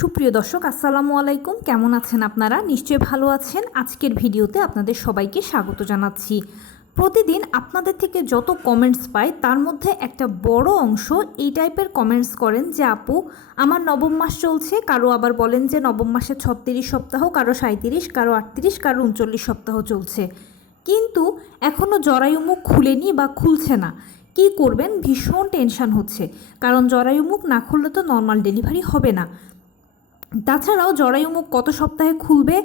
সুপ্রিয় দর্শক আসসালামু আলাইকুম, কেমন আছেন আপনারা? নিশ্চয়ই ভালো আছেন। আজকের ভিডিওতে আপনাদের সবাইকে স্বাগত জানাচ্ছি। প্রতিদিন আপনাদের থেকে যত কমেন্টস পাই তার মধ্যে একটা বড় অংশ এই টাইপের কমেন্টস করেন যে আপু আমার নবম মাস চলছে, কারো আবার বলেন যে নবম মাসে 36 সপ্তাহ, কারো 37, কারো 38, কারো 39 সপ্তাহ চলছে, কিন্তু এখনও জরায়ু মুখ খুলেনি বা খুলছে না। কি করবেন? ভীষণ টেনশন হচ্ছে, কারণ জরায়ু মুখ না খুললে তো নর্মাল ডেলিভারি হবে না। তাছাড়াও জরায়ু মুখ কত সপ্তাহে খুলবে,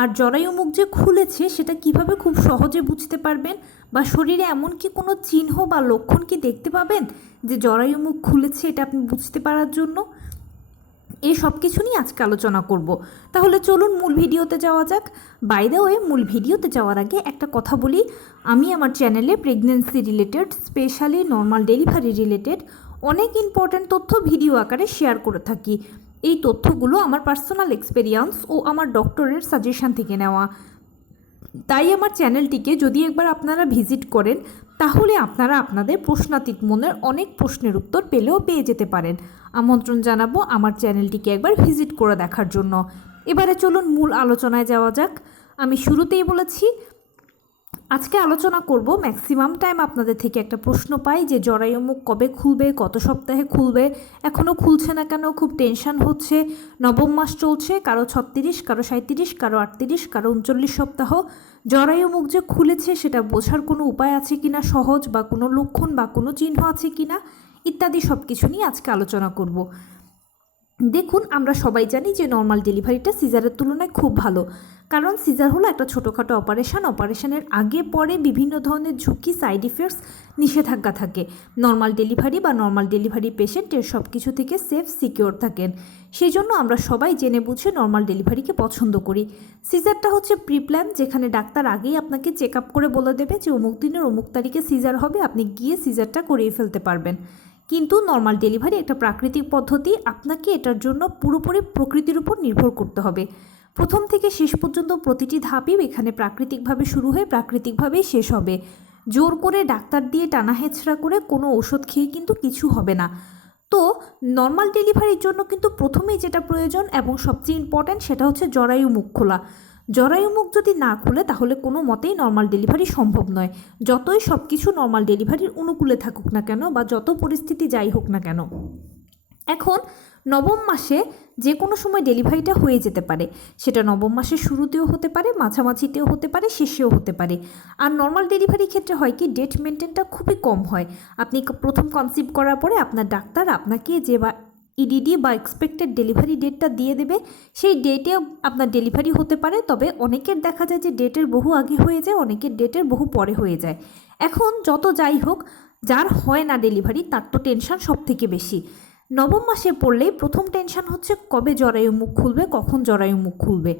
আর জরায়ু মুখ যে খুলেছে সেটা কিভাবে খুব সহজে বুঝতে পারবেন, বা শরীরে এমন কি কোনো চিহ্ন বা লক্ষণ কি দেখতে পাবেন যে জরায়ু মুখ খুলেছে, এটা আপনি বুঝতে পারার জন্য এই সব কিছু নিয়ে আজকে আলোচনা করব। তাহলে চলুন মূল ভিডিওতে যাওয়া যাক। বাই দ্য ওয়ে, মূল ভিডিওতে যাওয়ার আগে একটা কথা বলি, আমি আমার চ্যানেলে pregnancy related, specially normal delivery related অনেক ইম্পর্ট্যান্ট তথ্য ভিডিও আকারে শেয়ার করে থাকি। এই তথ্যগুলো আমার পার্সোনাল এক্সপেরিয়েন্স ও আমার ডক্টরের সাজেশন থেকে নেওয়া। তাই আমার চ্যানেলটিকে যদি একবার আপনারা ভিজিট করেন তাহলে আপনারা আপনাদের প্রশ্নাতীত মনের অনেক প্রশ্নের উত্তর পেয়ে যেতে পারেন। আমন্ত্রণ জানাবো আমার চ্যানেলটিকে একবার ভিজিট করে দেখার জন্য। এবারে চলুন মূল আলোচনায় যাওয়া যাক। আমি শুরুতেই বলেছি আজকে আলোচনা করব, ম্যাক্সিমাম টাইম আপনাদের থেকে একটা প্রশ্ন পাই যে জরায়ু মুখ কবে খুলবে, কত সপ্তাহে খুলবে, এখনও খুলছে না কেন, খুব টেনশন হচ্ছে, নবম মাস চলছে, কারো 36, কারো 37, কারো 38, কারো 39 সপ্তাহ। জরায়ু মুখ যে খুলেছে সেটা বোঝার কোনো উপায় আছে কিনা, সহজ বা কোনো লক্ষণ বা কোনো চিহ্ন আছে কিনা, ইত্যাদি সব কিছু নিয়ে আজকে আলোচনা করব। দেখুন, আমরা সবাই জানি যে নর্মাল ডেলিভারিটা সিজারের তুলনায় খুব ভালো, কারণ সিজার হলো একটা ছোটোখাটো অপারেশনের আগে পরে বিভিন্ন ধরনের ঝুঁকি, সাইড ইফেক্টস, নিষেধাজ্ঞা থাকে। নর্মাল ডেলিভারি বা নর্মাল ডেলিভারি পেশেন্টের সব কিছু থেকে সেফ সিকিওর থাকেন। সেই জন্য আমরা সবাই জেনে বুঝে নর্মাল ডেলিভারিকে পছন্দ করি। সিজারটা হচ্ছে প্রি প্ল্যান, যেখানে ডাক্তার আগেই আপনাকে চেক আপ করে বলে দেবে যে অমুক দিনের অমুক তারিখে সিজার হবে, আপনি গিয়ে সিজারটা করিয়ে ফেলতে পারবেন। কিন্তু নর্মাল ডেলিভারি একটা প্রাকৃতিক পদ্ধতি, আপনাকে এটার জন্য পুরোপুরি প্রকৃতির উপর নির্ভর করতে হবে। প্রথম থেকে শেষ পর্যন্ত প্রতিটি ধাপই এখানে প্রাকৃতিকভাবে শুরু হয়ে প্রাকৃতিকভাবেই শেষ হবে। জোর করে ডাক্তার দিয়ে টানা হেঁচড়া করে কোনো ওষুধ খেয়ে কিন্তু কিছু হবে না। তো নর্মাল ডেলিভারির জন্য কিন্তু প্রথমেই যেটা প্রয়োজন এবং সবচেয়ে ইম্পর্ট্যান্ট সেটা হচ্ছে জরায়ু মুখ খোলা। জরায়ু মুখ যদি না খুলে তাহলে কোনো মতেই নর্মাল ডেলিভারি সম্ভব নয়, যতই সব কিছু নর্মাল ডেলিভারির অনুকূলে থাকুক না কেন বা যত পরিস্থিতি যাই হোক না কেন। এখন নবম মাসে যে কোনো সময় ডেলিভারিটা হয়ে যেতে পারে, সেটা নবম মাসের শুরুতেও হতে পারে, মাঝামাঝিতেও হতে পারে, শেষেও হতে পারে। আর নর্মাল ডেলিভারির ক্ষেত্রে হয় কি, ডেট মেনটেনটা খুবই কম হয়। আপনি প্রথম কনসিভ করার পরে আপনার ডাক্তার আপনাকে যে বা ইডিডি বা এক্সপেক্টেড ডেলিভারি ডেটটা দিয়ে দেবে, সেই ডেটে আপনার ডেলিভারি হতে পারে। তবে অনেকের দেখা যায় যে ডেটের বহু আগে হয়ে যায়, অনেকের ডেটের বহু পরে হয়ে যায়। এখন যত যাই হোক, যার হয় না ডেলিভারি তার তো টেনশন সব থেকে বেশি। নবম মাসে পড়লেই প্রথম টেনশন হচ্ছে কবে জরায়ু মুখ খুলবে, কখন জরায়ু মুখ খুলবে।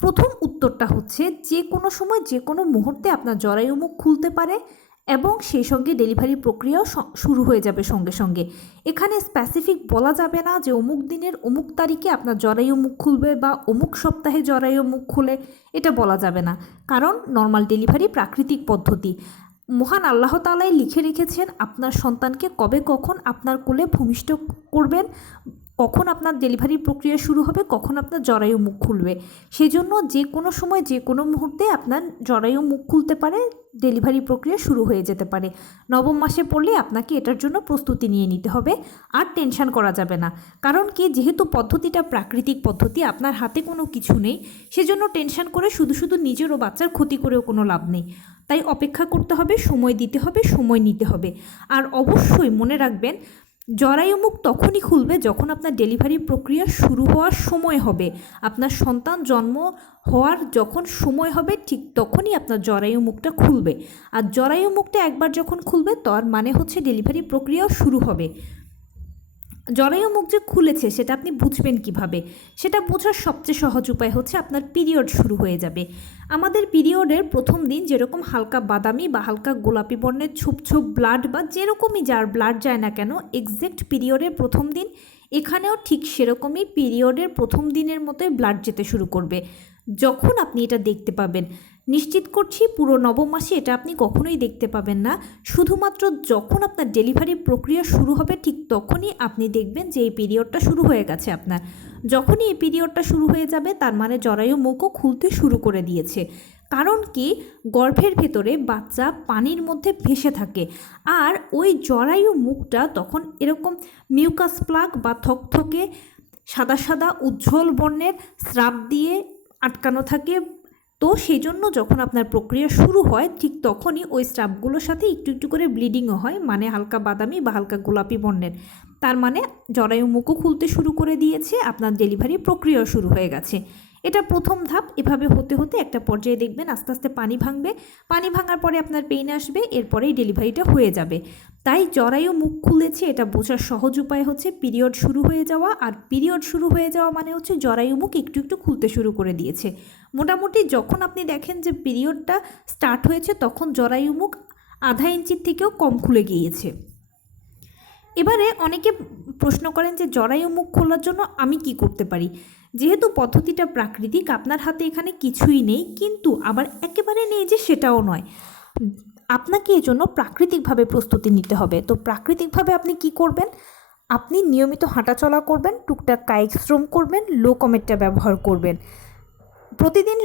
প্রথম উত্তরটা হচ্ছে যে কোনো সময় যে কোনো মুহূর্তে আপনার জরায়ু মুখ খুলতে পারে এবং সেই সঙ্গে ডেলিভারি প্রক্রিয়াও শুরু হয়ে যাবে সঙ্গে সঙ্গে। এখানে স্পেসিফিক বলা যাবে না যে অমুক দিনের অমুক তারিখে আপনার জরায়ু মুখ খুলবে বা অমুক সপ্তাহে জরায়ু মুখ খুলে, এটা বলা যাবে না, কারণ নর্মাল ডেলিভারি প্রাকৃতিক পদ্ধতি। মহান আল্লাহ তাআলাই লিখে রেখেছেন আপনার সন্তানকে কবে কখন আপনার কোলে ভূমিষ্ঠ করবেন, কখন আপনার ডেলিভারি প্রক্রিয়া শুরু হবে, কখন আপনার জরায়ু মুখ খুলবে। সেই জন্য যে কোনো সময় যে কোনো মুহূর্তে আপনার জরায়ু মুখ খুলতে পারে, ডেলিভারি প্রক্রিয়া শুরু হয়ে যেতে পারে। নবম মাসে পড়লে আপনাকে এটার জন্য প্রস্তুতি নিয়ে নিতে হবে, আর টেনশন করা যাবে না। কারণ কি, যেহেতু পদ্ধতিটা প্রাকৃতিক পদ্ধতি, আপনার হাতে কোনো কিছু নেই, সেজন্য টেনশন করে শুধু শুধু নিজের ও বাচ্চার ক্ষতি করেও কোনো লাভ নেই। তাই অপেক্ষা করতে হবে, সময় দিতে হবে, সময় নিতে হবে। আর অবশ্যই মনে রাখবেন, জরায়ু মুখ তখনই খুলবে যখন আপনার ডেলিভারি প্রক্রিয়া শুরু হওয়ার সময় হবে। আপনার সন্তান জন্ম হওয়ার যখন সময় হবে ঠিক তখনই আপনার জরায়ু মুখটা খুলবে। আর জরায়ু মুখটা একবার যখন খুলবে তার মানে হচ্ছে ডেলিভারি প্রক্রিয়াও শুরু হবে। জরায়ু মুখ যে খুলেছে সেটা আপনি বুঝবেন কিভাবে? সেটা বোঝার সবচেয়ে সহজ উপায় হচ্ছে আপনার পিরিয়ড শুরু হয়ে যাবে। আমাদের পিরিয়ডের প্রথম দিন যেরকম হালকা বাদামি বা হালকা গোলাপি বর্ণের ছোপ ছোপ ব্লাড, বা যেরকমই যার ব্লাড যায় না কেন, এক্স্যাক্ট পিরিয়ডের প্রথম দিন এখানেও ঠিক সেরকমই পিরিয়ডের প্রথম দিনের মতোই ব্লাড যেতে শুরু করবে। যখন আপনি এটা দেখতে পাবেন, নিশ্চিত করছি পুরো নবম মাসে এটা আপনি কখনোই দেখতে পাবেন না, শুধুমাত্র যখন আপনার ডেলিভারি প্রক্রিয়া শুরু হবে ঠিক তখনই আপনি দেখবেন যে এই পিরিয়ডটা শুরু হয়ে গেছে আপনার। যখনই এই পিরিয়ডটা শুরু হয়ে যাবে তার মানে জরায়ু মুখও খুলতে শুরু করে দিয়েছে। কারণ কি, গর্ভের ভেতরে বাচ্চা পানির মধ্যে ভেসে থাকে, আর ওই জরায়ু মুখটা তখন এরকম মিউকাস প্লাগ বা থকথকে সাদা সাদা উজ্জ্বল বর্ণের স্রাব দিয়ে আটকানো থাকে। তো সেই জন্য যখন আপনার প্রক্রিয়া শুরু হয় ঠিক তখনই ওই স্রাবগুলোর সাথে একটু একটু করে ব্লিডিংও হয়, মানে হালকা বাদামি বা হালকা গোলাপি বর্ণের। তার মানে জরায়ু মুখও খুলতে শুরু করে দিয়েছে, আপনার ডেলিভারি প্রক্রিয়াও শুরু হয়ে গেছে। এটা প্রথম ধাপ। এভাবে হতে হতে একটা পর্যায়ে দেখবেন আস্তে আস্তে পানি ভাঙবে, পানি ভাঙার পরে আপনার পেইন আসবে, এরপরেই ডেলিভারিটা হয়ে যাবে। তাই জরায়ু মুখ খুলেছে এটা বোঝার সহজ উপায় হচ্ছে পিরিয়ড শুরু হয়ে যাওয়া, আর পিরিয়ড শুরু হয়ে যাওয়া মানে হচ্ছে জরায়ু মুখ একটু একটু খুলতে শুরু করে দিয়েছে। মোটামুটি যখন আপনি দেখেন যে পিরিয়ডটা স্টার্ট হয়েছে তখন জরায়ু মুখ আধা ইঞ্চির থেকেও কম খুলে গিয়েছে। এবারে অনেকে প্রশ্ন করেন যে জরায়ু মুখ খোলার জন্য আমি কি করতে পারি। যেহেতু পদ্ধতিটা প্রাকৃতিক, আপনার হাতে এখানে কিছুই নেই, কিন্তু আবার একেবারে নেই যে সেটাও নয়। আপনাকে এজন্য প্রাকৃতিকভাবে প্রস্তুতি নিতে হবে। তো প্রাকৃতিকভাবে আপনি কি করবেন, আপনি নিয়মিত হাঁটাচলা করবেন, টুকটাক কায়িক শ্রম করবেন, লো কমেটটা ব্যবহার করবেন। প্রতিদিন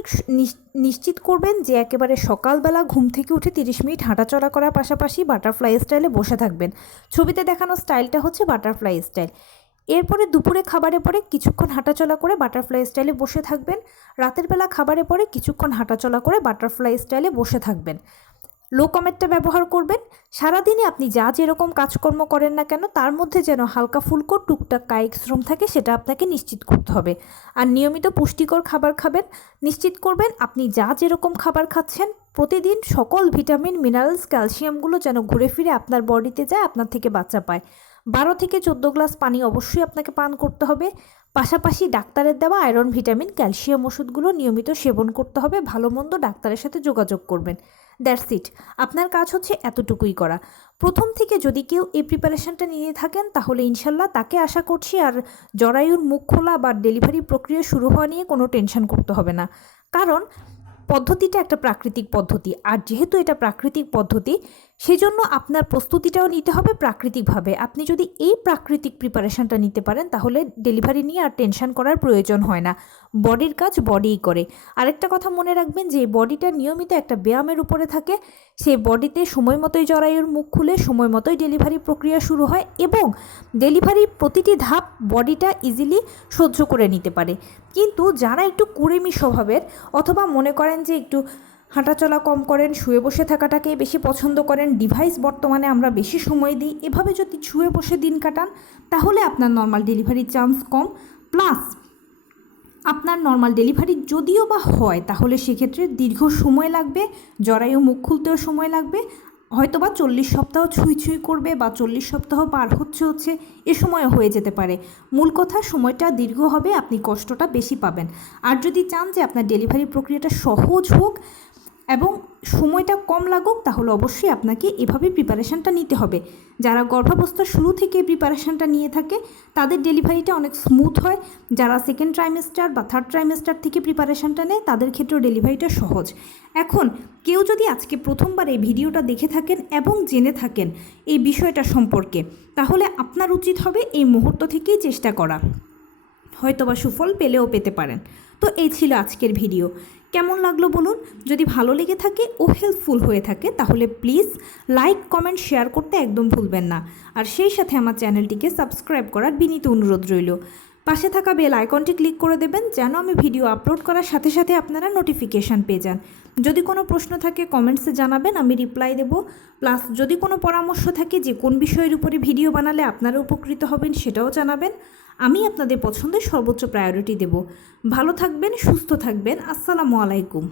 নিশ্চিত করবেন যে একেবারে সকালবেলা ঘুম থেকে উঠে 30 মিনিট হাঁটাচলা করার পাশাপাশি বাটারফ্লাই স্টাইলে বসে থাকবেন। ছবিতে দেখানো স্টাইলটা হচ্ছে বাটারফ্লাই স্টাইল। এরপরে দুপুরে খাবারের পরে কিছুক্ষণ হাঁটাচলা করে বাটারফ্লাই স্টাইলে বসে থাকবেন। রাতের বেলা খাবারের পরে কিছুক্ষণ হাঁটাচলা করে বাটারফ্লাই স্টাইলে বসে থাকবেন। লো কমেটটা ব্যবহার করবেন। সারাদিনে আপনি যা যেরকম কাজকর্ম করেন না কেন তার মধ্যে যেন হালকা ফুলকো টুকটাক কায়িক শ্রম থাকে সেটা আপনাকে নিশ্চিত করতে হবে। আর নিয়মিত পুষ্টিকর খাবার খাবেন। নিশ্চিত করবেন আপনি যা যেরকম খাবার খাচ্ছেন প্রতিদিন সকল ভিটামিন, মিনারেলস, ক্যালসিয়ামগুলো যেন ঘুরে ফিরে আপনার বডিতে যায়, আপনার থেকে বাচ্চা পায়। 12 থেকে 14 গ্লাস পানি অবশ্যই আপনাকে পান করতে হবে। পাশাপাশি ডাক্তারের দেওয়া আয়রন, ভিটামিন, ক্যালসিয়াম ওষুধগুলো নিয়মিত সেবন করতে হবে। ভালো মন্দ ডাক্তারের সাথে যোগাযোগ করবেন। That's it. আপনার কাজ হচ্ছে এতটুকুই করা। প্রথম থেকে যদি কেউ এই প্রিপারেশনটা নিয়ে থাকেন তাহলে ইনশাল্লাহ তাকে আশা করছি আর জরায়ুর মুখ খোলা বা ডেলিভারি প্রক্রিয়া শুরু হওয়া নিয়ে কোনো টেনশন করতে হবে না। কারণ পদ্ধতিটা একটা প্রাকৃতিক পদ্ধতি, আর যেহেতু এটা প্রাকৃতিক পদ্ধতি সেজন্য আপনার প্রস্তুতিটাও নিতে হবে প্রাকৃতিকভাবে। আপনি যদি এই প্রাকৃতিক প্রিপারেশনটা নিতে পারেন তাহলে ডেলিভারি নিয়ে আর টেনশন করার প্রয়োজন হয় না। বডির কাজ বডিই করে। আরেকটা কথা মনে রাখবেন যে এই বডিটা নিয়মিত একটা ব্যায়ামের উপরে থাকে। সেই বডিতে সময় মতোই জরায়ুর মুখ খুলে সময় মতোই ডেলিভারি প্রক্রিয়া শুরু হয়, এবং ডেলিভারির প্রতিটি ধাপ বডিটা ইজিলি সহ্য করে নিতে পারে। কিন্তু যারা একটু কুড়েমি স্বভাবের অথবা মনে করেন যে একটু হাঁটাচলা কম করেন, শুয়ে বসে থাকাটাকে বেশি পছন্দ করেন, ডিভাইস বর্তমানে আমরা বেশি সময় দিই, এভাবে যদি শুয়ে বসে দিন কাটান তাহলে আপনার নর্মাল ডেলিভারির চান্স কম। প্লাস আপনার নর্মাল ডেলিভারি যদিও বা হয় তাহলে সেক্ষেত্রে দীর্ঘ সময় লাগবে, জরায়ু মুখ খুলতেও সময় লাগবে, হয়তোবা 40 সপ্তাহ ছুঁই করবে বা 40 সপ্তাহ পার হচ্ছে এ সময়ও হয়ে যেতে পারে। মূল কথা সময়টা দীর্ঘ হবে, আপনি কষ্টটা বেশি পাবেন। আর যদি চান যে আপনার ডেলিভারি প্রক্রিয়াটা সহজ হোক এবং সময়টা কম লাগুক তাহলে অবশ্যই আপনাকে এভাবে প্রিপারেশানটা নিতে হবে। যারা গর্ভাবস্থার শুরু থেকে প্রিপারেশানটা নিয়ে থাকে তাদের ডেলিভারিটা অনেক স্মুথ হয়। যারা সেকেন্ড ট্রাইমেস্টার বা থার্ড ট্রাইমেস্টার থেকে প্রিপারেশানটা নেয় তাদের ক্ষেত্রেও ডেলিভারিটা সহজ। এখন কেউ যদি আজকে প্রথমবার এই ভিডিওটা দেখে থাকেন এবং জেনে থাকেন এই বিষয়টা সম্পর্কে, তাহলে আপনার উচিত হবে এই মুহূর্ত থেকেই চেষ্টা করা। হয়তোবা সুফল পেলেও পেতে পারেন। তো এই ছিল আজকের ভিডিও। কেমন লাগলো বলুন। যদি ভালো লেগে থাকে ও হেল্পফুল হয়ে থাকে তাহলে প্লিজ লাইক, কমেন্ট, শেয়ার করতে একদম ভুলবেন না। আর সেই সাথে আমার চ্যানেলটিকে সাবস্ক্রাইব করার বিনীত অনুরোধ রইল। পাশে থাকা বেল আইকনটি ক্লিক করে দেবেন যেন আমি ভিডিও আপলোড করার সাথে সাথে আপনারা নোটিফিকেশান পেয়ে যান। যদি কোনো প্রশ্ন থাকে কমেন্টসে জানাবেন, আমি রিপ্লাই দেব। প্লাস যদি কোনো পরামর্শ থাকে যে কোন বিষয়ের উপরে ভিডিও বানালে আপনারা উপকৃত হবেন সেটাও জানাবেন। আমি আপনাদের পছন্দের সর্বোচ্চ প্রায়োরিটি দেব। ভালো থাকবেন, সুস্থ থাকবেন। আসসালামু আলাইকুম।